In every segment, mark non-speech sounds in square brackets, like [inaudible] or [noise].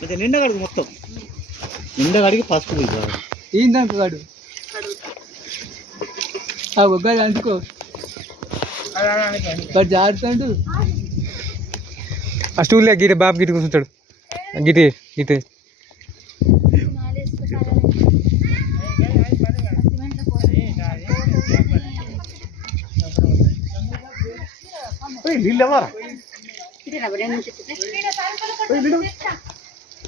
కొంచెం నిండా కడుగు మొత్తం. నిండా కడిగి పసుపు బాగా. ఏందానికి వాడు ఆ ఒక్కది అందుకో. వాడు జారుతాడు. ఆ స్టూల్ గిటి బాబు గిటి కూర్చుంటాడు. గిటి గిటి. ఏయ్, నీళ్ళు ఎవరా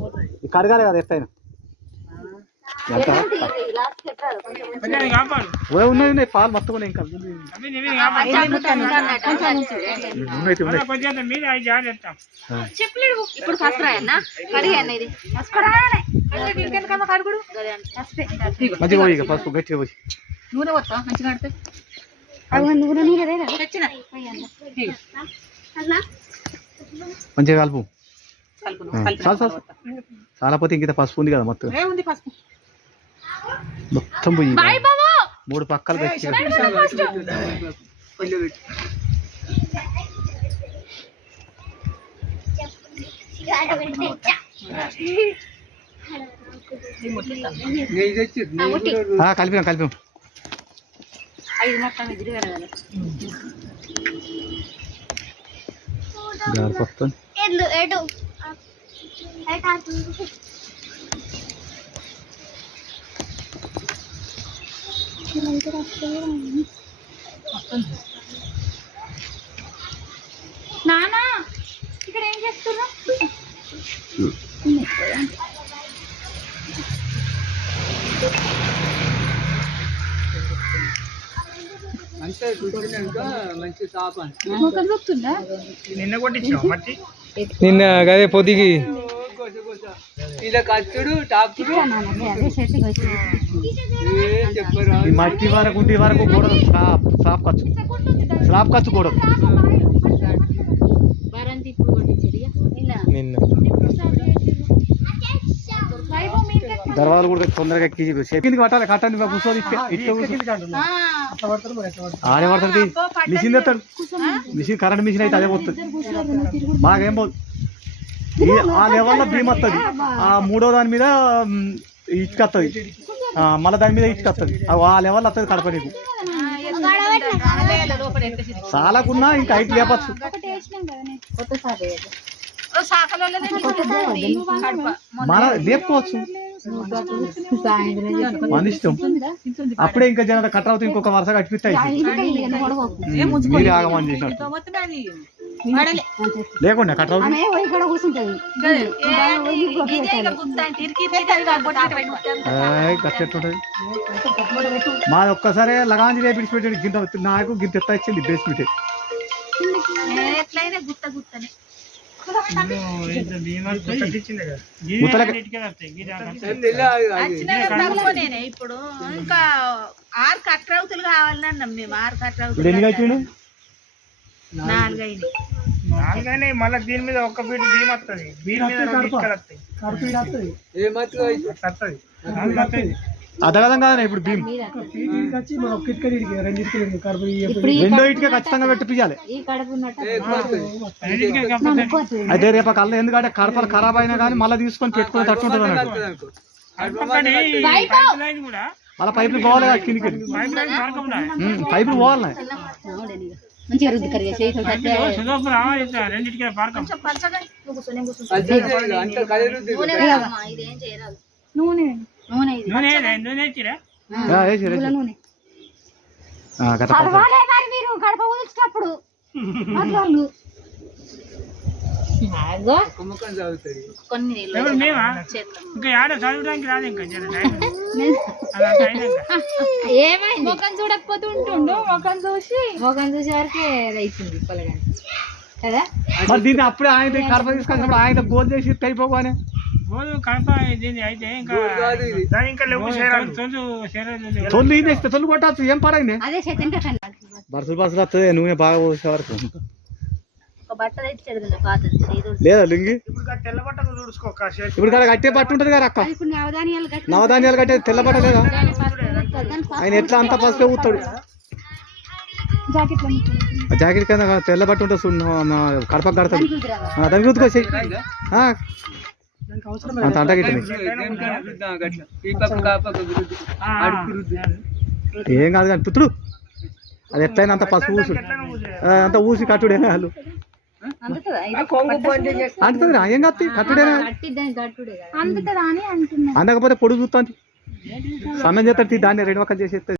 పోతుంది ఇది కడగాలి కదా ఎత్తైనా? ఉన్నాయి ఉన్నాయి. పాలు మొత్తం ఉన్నాయి ఇంకా ఇప్పుడు ఫస్ట్ రాయన్నా? కడిగా అన్న ఇది. ఫస్ట్ రాయాలి మంచిగా పోయి పసుపు గట్టిగా పోయి. నూనె పోతా మంచిగా కడితే. నూనె నూనె తెచ్చిన. మంచిగా కలుపు. చాలు చాలు. చాలా పోతే ఇంకిత పసుపు ఉంది కదా మొత్తం. మొత్తం పోయి మూడు పక్కలు గట్టిగా కలిపాం కలిపాం జారిపోతుంది నానా ఇక్కడ ఏం చేస్తున్నావు? మంచి నిన్న కొట్టించావు మట్టి? నిన్న ఇలా అదే ఈ మట్టి వరకు ఉంటే వరకు కూడదు స్లాబ్ స్లాబ్ ఖర్చు. స్లాబ్ ఖర్చు కూడదు నిన్న. దర్వాలు కూడా తొందరగా ఎక్కి చెప్పింది కట్టాలి కట్టండి కూర్చోది ఇట్లా ఆడే పడుతుంది మిషన్ తెస్తాడు మిషన్ కరెంట్ మిషన్ అయితే అదే పోతుంది. మాకేం పోదు. ఈ- ఆ లెవెల్లో భీమ్ వస్తుంది ఆ మూడో దాని మీద వస్తుంది మళ్ళీ దాని మీద ఇటుక వస్తుంది ఆ లెవెల్ వస్తుంది కడప నీకు చాలాకున్నా ఇంకా హైట్ లేపచ్చు. మన లేపుకోవచ్చు. మన ఇష్టం అప్పుడే ఇంకా జన కట్ అవుతుంది ఇంకొక వరుస కట్టిపిస్తాయి మీరే ఆగమని చేసినట్టు. లేకుండా కట్ అవుతుంది. గట్టెట్టుంటది. మాది ఒక్కసారి లగాంజి రేపు పెట్టాడు గింత నాకు గింత ఎత్త ఇచ్చింది బేస్ మీటే ఎట్లయినా గుత్త గుత్తనే. ఇప్పుడు ఇంకా ఆరు కట్రవుతులు కావాలన్నాం మేము ఆరు కట్టిండు? నాలుగైదు. నాలుగైనా మళ్ళీ దీని మీద ఒక్క ఫీట్ బీమ్ వస్తుంది బీమ్ మీద రెండు ఇటుకలు వస్తాయి ఏ అదగదం కదా ఇప్పుడు భీమ్. రెండో ఇటుక ఖచ్చితంగా కాకపోతే అయితే రేపు కళ్ళ ఎందుకంటే కడపలు ఖరాబ్ అయినా కానీ మళ్ళీ తీసుకొని పెట్టుకుని తట్టుకుంటుంది అన్నట్టు. మళ్ళీ పైపులు పోవాలి కదా కిందికి. పైపులు పోవాలి మంచిగా రుద్ది రెండింటికి నూనె. నూనె మరి మీరు గడప కొన్ని ఇంకా ఆడ చదవడానికి రాదు [laughs] ఇంకా. ఏమైంది? ముఖం చూడకపోతే ఉంటుండు ముఖం చూసి. ముఖం చూసే వరకే పొలగాని కదా? మరి దీన్ని అప్పుడే ఆయన కడప తీసుకొచ్చినప్పుడు ఆయన గోల్ చేసి అయిపోగానే రోజు కడప దీన్ని అయితే ఇంకా కాదు ఇది. దాని ఇంకా లేవు చేరాలి తొందు చేరాలి తొలి ఇది ఇస్తే తొలి కొట్టచ్చు ఏం పడైంది? అదే చెత్తంటే బస్సులు బస్సులు వస్తుంది నూనె బాగా పోసే వరకు. లేదా లింగి? ఇప్పుడు ఇక్కడ కట్టే పట్టు ఉంటుంది కదా అక్క. నవధాన్యాలు కట్టే తెల్ల బట్ట లేదా? ఆయన ఎట్లా అంత పసుపే ఊతాడు జాకెట్ కింద తెల్ల బట్ట ఉంటుంది చూడు కడప కడతాడు. దానికి అంత. ఏం కాదు కానీ పుత్రుడు అది ఎట్లయినా అంత పసుపు ఊసుడు ఆ, అంత ఊసి కట్టుడే వాళ్ళు. అంటుంది ఏం కాదు కట్టుడేనా అందకపోతే పొడుగు చూస్తుంది సన్నం చేస్తాడు దాన్ని రెండు పక్కలు చేసేస్తుంది